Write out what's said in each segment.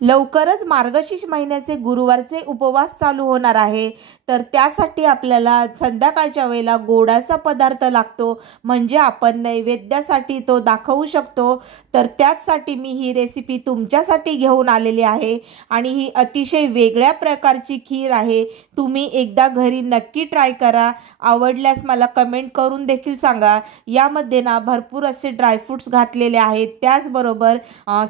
लवकरच मार्गशीर्ष महिन्याचे गुरुवारचे उपवास चालू होणार आहे। तर त्यासाठी आपल्याला संध्याकाळच्या वेळेला गोडाचा पदार्थ लागतो, म्हणजे आपण नैवेद्यासाठी तो दाखवू शकतो। तर त्यासाठी मी ही रेसिपी तुमच्यासाठी घेऊन आलेली आहे आणि ही अतिशय वेगळ्या प्रकारची खीर आहे। तुम्ही एकदा घरी नक्की ट्राय करा, आवडल्यास मला कमेंट करून देखील सांगा। यामध्ये ना भरपूर असे ड्रायफ्रूट्स घातलेले आहेत, त्याचबरोबर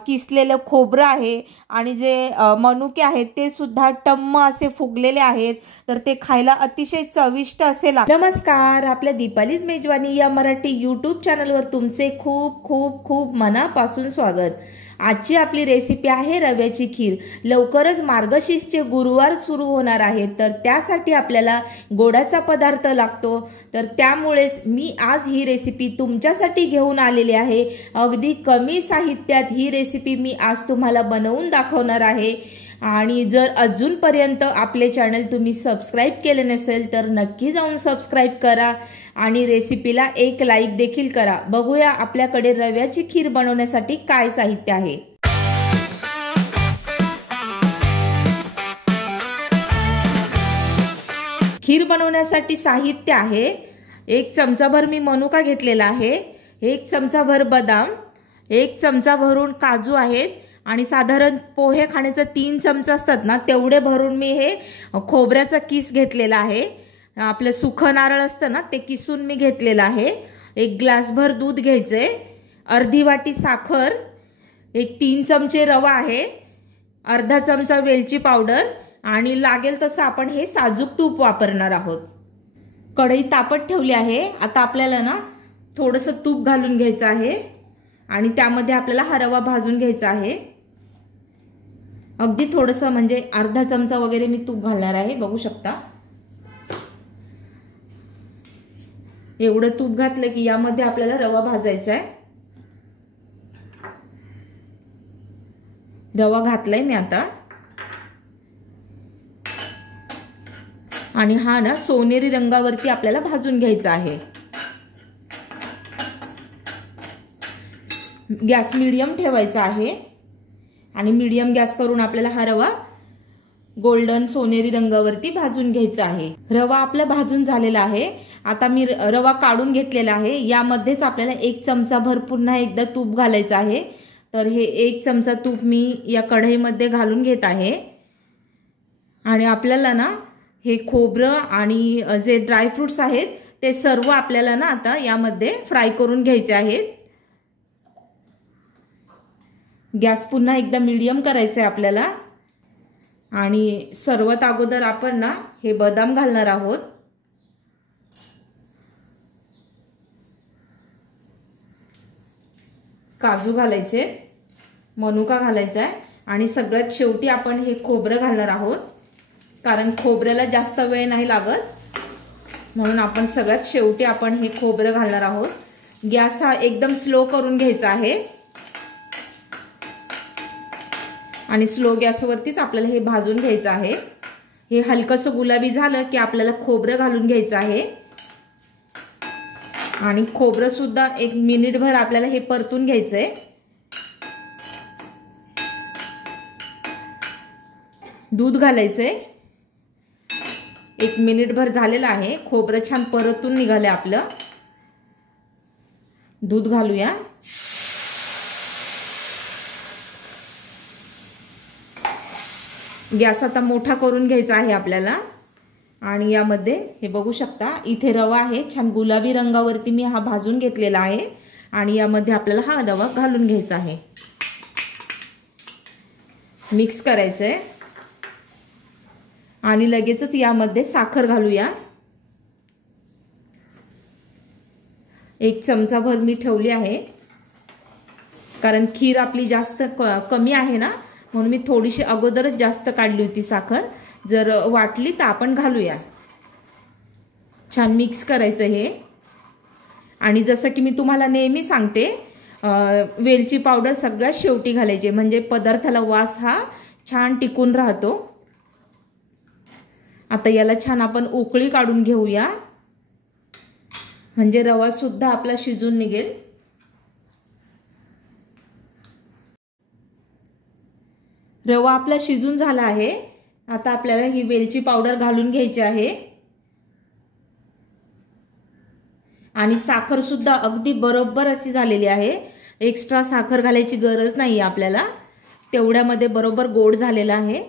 किसलेलं खोबरं आहे आणि जे मनुके आहेत ते सुद्धा टम्म असे फुगलेले आहेत। तर ते खायला अतिशय चविष्ट असे लागते। नमस्कार, आपल्या दीपालीज मेजवानी या मराठी यूट्यूब चॅनलवर तुमचे खूप खूप खूप मनापासून स्वागत। आजची आपली रेसिपी आहे रव्याची खीर। लवकरच मार्गशीर्षचे गुरुवार सुरू होणार आहेत, तर त्यासाठी आपल्याला गोडाचा पदार्थ लागतो। तर त्यामुळेच मी आज ही रेसिपी तुमच्यासाठी घेऊन आलेली आहे। अगदी कमी साहित्यात ही रेसिपी मी आज तुम्हाला बनवून दाखवणार आहे। आणि जर अजूनपर्यंत आपले चॅनल तुम्ही सबस्क्राइब केले नसेल तर नक्की जाऊन सबस्क्राइब करा आणि रेसिपीला एक लाईक देखील करा। बघूया आपल्याकडे रव्याची खीर बनवण्यासाठी काय साहित्य आहे। खीर बनवण्यासाठी साहित्य आहे, 1 चमचाभर मी मनुका घेतलेला आहे, 1 चमचाभर बदाम, 1 चमचा भरून काजू आहेत आणि साधारण पोहे खाण्याचा 3 चमचे असतात ना तेवढे भरून मी हे खोबऱ्याचा किस घेतलेला आहे। आपले सुखं नारळ असतं ना ते किसून मी घेतलेला आहे। 1 ग्लासभर दूध घ्यायचे, अर्धी वाटी साखर, 3 चमचे रवा आहे, अर्धा चमचा वेलची पावडर आणि लागेल तसं आपण हे साजूक तूप वापरणार आहोत। कढई तापत ठेवली आहे। आता आपल्याला ना थोडंसं तूप घालून घ्यायचं आहे आणि त्यामध्ये आपल्याला हा रवा भाजून घ्यायचा आहे। अगदी थोडंसं म्हणजे अर्धा चमचा वगैरे मी तूप घालणार आहे, बघू शकता। एवढं तूप घातलं की यामध्ये आपल्याला रवा भाजायचा आहे। रवा घातलाय मी आता आणि हा ना सोनेरी रंगावरती आपल्याला भाजून घ्यायचा आहे। गॅस मीडियम ठेवायचा आहे आणि मीडियम गॅस करून आपल्याला हा रवा गोल्डन सोनेरी रंगावरती भाजून घ्यायचा आहे। रवा आपला भाजून झालेला आहे। आता मी रवा काढून घेतलेला आहे। यामध्येच आपल्याला 1 चमचाभर पुन्हा एकदा तूप घालायचं आहे। तर हे 1 चमचा तूप मी या कढईमध्ये घालून घेत आहे आणि आपल्याला ना हे खोबरं आणि जे ड्रायफ्रुट्स आहेत ते सर्व आपल्याला ना आता यामध्ये फ्राय करून घ्यायचे आहेत। गॅस पुन्हा एकदा मीडियम करायचा आहे आपल्याला आणि सर्वात अगोदर आपण ना हे बदाम घालणार आहोत। काजू घालायचे, मनुका घालायचा आहे आणि सगळ्यात शेवटी आपण हे खोबरं घालणार आहोत, कारण खोबऱ्याला जास्त वेळ नाही लागत म्हणून आपण सगळ्यात शेवटी आपण हे खोबरं घालणार आहोत। गॅस हा एकदम स्लो करून घ्यायचा आहे आणि स्लो गॅसवरतीच आपल्याला हे भाजून घ्यायचं आहे। हे हलकसं गुलाबी झालं की आपल्याला खोबरं घालून घ्यायचं आहे आणि खोबरं सुद्धा 1 मिनिटभर आपल्याला हे परतून घ्यायचंय। दूध घालायचंय, 1 मिनिटभर झालेलं आहे। खोबरं छान परतून निघालं आपलं। दूध घालूया। गॅस आता मोठा करून घ्यायचा आहे आपल्याला आणि यामध्ये हे बघू शकता इथे रवा आहे, छान गुलाबी रंगावरती मी हा भाजून घेतलेला आहे आणि यामध्ये आपल्याला हा रवा घालून घ्यायचा आहे। मिक्स करायचंय आणि लगेचच यामध्ये साखर घालूया। 1 चमचाभर मी ठेवली आहे, कारण खीर आपली जास्त कमी आहे ना म्हणून मी थोडीशी अगोदरच जास्त काढली होती साखर। जर वाटली तर आपण घालूया। छान मिक्स करायचं हे आणि जसं की मी तुम्हाला नेहमी सांगते वेलची पावडर सगळ्यात शेवटी घालायची, म्हणजे पदार्थाला वास हा छान टिकून राहतो। आता याला छान आपण उकळी काढून घेऊया, म्हणजे रवा सुद्धा आपला शिजून निघेल। रवा आपला शिजून झाला आहे। आता आपल्याला ही वेलची पावडर घालून घ्यायची आहे आणि साखर सुद्धा अगदी बरोबर अशी झालेली आहे। एक्स्ट्रा साखर घालायची गरज नाही आपल्याला, तेवढ्यामध्ये बरोबर गोड झालेला आहे।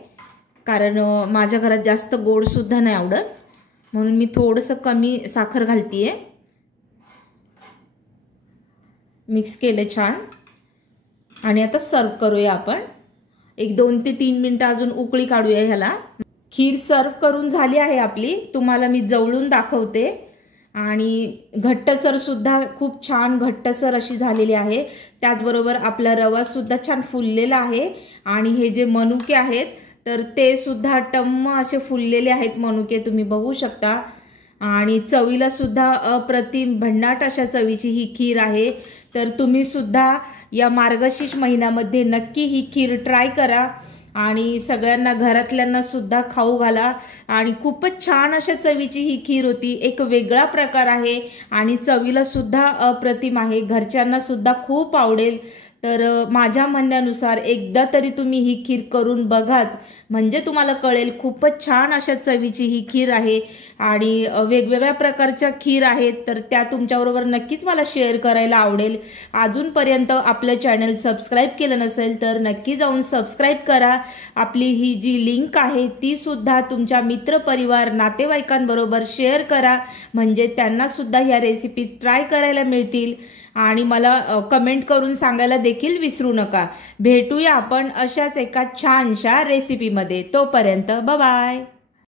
कारण माझ्या घरात जास्त गोड सुद्धा नाही आवडत, म्हणून मी थोडंसं कमी साखर घालतीये। मिक्स केलं छान आणि आता सर्व करूया आपण। एक 2 ते 3 मिनिटं अजून उकळी काढूया ह्याला। खीर सर्व करून झाली आहे आपली, तुम्हाला मी जवळून दाखवते। आणि घट्टसर सुद्धा खूप छान घट्टसर अशी झालेली आहे। त्याचबरोबर आपला रवा सुद्धा छान फुललेला आहे आणि हे जे मनुके आहेत तर ते सुद्धा टम्म असे फुललेले आहेत मनुके, तुम्ही बघू शकता। आणि चवीला सुद्धा अप्रतिम भन्नाट अशा चवीची ही खीर आहे। तर तुम्ही सुद्धा या मार्गशीर्ष महिन्यामध्ये नक्की ही खीर ट्राय करा आणि सगळ्यांना घरातल्यांना सुद्धा खाऊ घाला। आणि खूपच छान अशा चवीची ही खीर होती, एक वेगळा प्रकार आहे आणि चवीला सुद्धा अप्रतिम आहे, घरच्यांना सुद्धा खूप आवडेल। तर माझ्या म्हणण्यानुसार एकदा तरी तुम्ही ही खीर करून बघाच, म्हणजे तुम्हाला कळेल खूपच छान अशा चवीची ही खीर आहे। आणि वेगवेगळ्या प्रकारच्या खीर आहेत, तर त्या तुमच्याबरोबर नक्कीच मला शेअर करायला आवडेल। अजूनपर्यंत आपलं चॅनल सबस्क्राईब केलं नसेल तर नक्की जाऊन सबस्क्राईब करा। आपली ही जी लिंक आहे ती सुद्धा तुमच्या मित्रपरिवार नातेवाईकांबरोबर शेअर करा, म्हणजे त्यांना सुद्धा ह्या रेसिपी ट्राय करायला मिळतील। आणि मला कमेंट करून सांगायला देखील विसरू नका। भेटूया आपण अशाच एका छानशा रेसिपीमध्ये, तोपर्यंत बाय बाय।